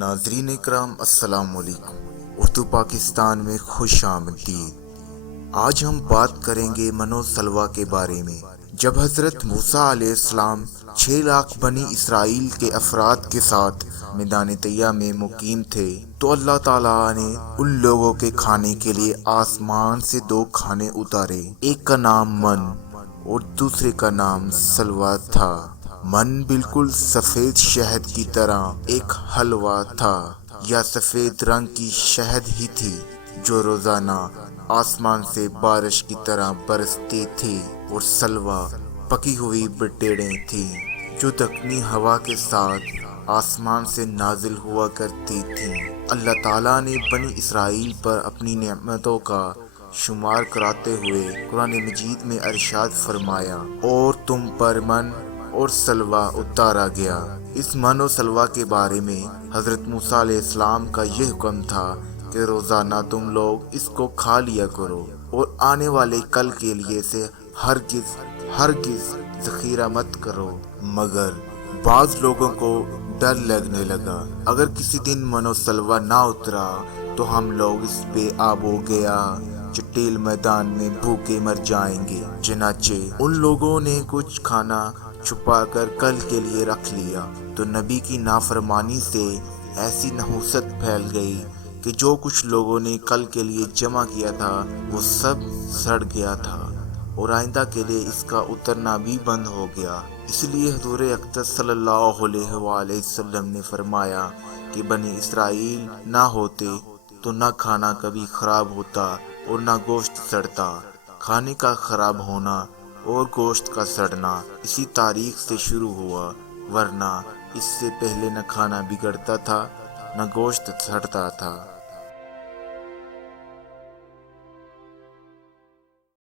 ناظرین اکرام السلام علیکم۔ اردو پاکستان میں خوش آمدید۔ آج ہم بات کریں گے من و سلویٰ کے بارے میں۔ جب حضرت موسیٰ علیہ السلام 6 لاکھ بنی اسرائیل کے افراد کے ساتھ میدان طیہ میں مقیم تھے تو اللہ تعالیٰ نے ان لوگوں کے کھانے کے لیے آسمان سے 2 کھانے اتارے، ایک کا نام من اور دوسرے کا نام سلویٰ تھا۔ من بالکل سفید شہد کی طرح ایک حلوہ تھا یا سفید رنگ کی شہد ہی تھی جو روزانہ آسمان سے بارش کی طرح برستی تھی، اور سلویٰ پکی ہوئی بٹیڑیں تھیں جو دکنی ہوا کے ساتھ آسمان سے نازل ہوا کرتی تھیں۔ اللہ تعالیٰ نے بنی اسرائیل پر اپنی نعمتوں کا شمار کراتے ہوئے قرآن مجید میں ارشاد فرمایا، اور تم پر من اور سلویٰ اتارا گیا۔ اس من و سلویٰ کے بارے میں حضرت موسیٰ علیہ السلام کا یہ حکم تھا کہ روزانہ تم لوگ اس کو کھا لیا کرو اور آنے والے کل کے لیے سے ہرگز ذخیرہ مت کرو۔ مگر بعض لوگوں کو ڈر لگنے لگا، اگر کسی دن من و سلویٰ نہ اترا تو ہم لوگ اس بے آب و گیا چٹیل میدان میں بھوکے مر جائیں گے۔ چنانچہ ان لوگوں نے کچھ کھانا چھپا کر کل کے لیے رکھ لیا، تو نبی کی نافرمانی سے ایسی نحوست پھیل گئی کہ جو کچھ لوگوں نے کل کے لیے جمع کیا تھا وہ سب سڑ گیا تھا، اور آئندہ کے لیے اس کا اترنا بھی بند ہو گیا۔ اس لیے حضور اقدس صلی اللہ علیہ وآلہ وسلم نے فرمایا کہ بنی اسرائیل نہ ہوتے تو نہ کھانا کبھی خراب ہوتا اور نہ گوشت سڑتا۔ کھانے کا خراب ہونا اور گوشت کا سڑنا اسی تاریخ سے شروع ہوا، ورنہ اس سے پہلے نہ کھانا بگڑتا تھا نہ گوشت سڑتا تھا۔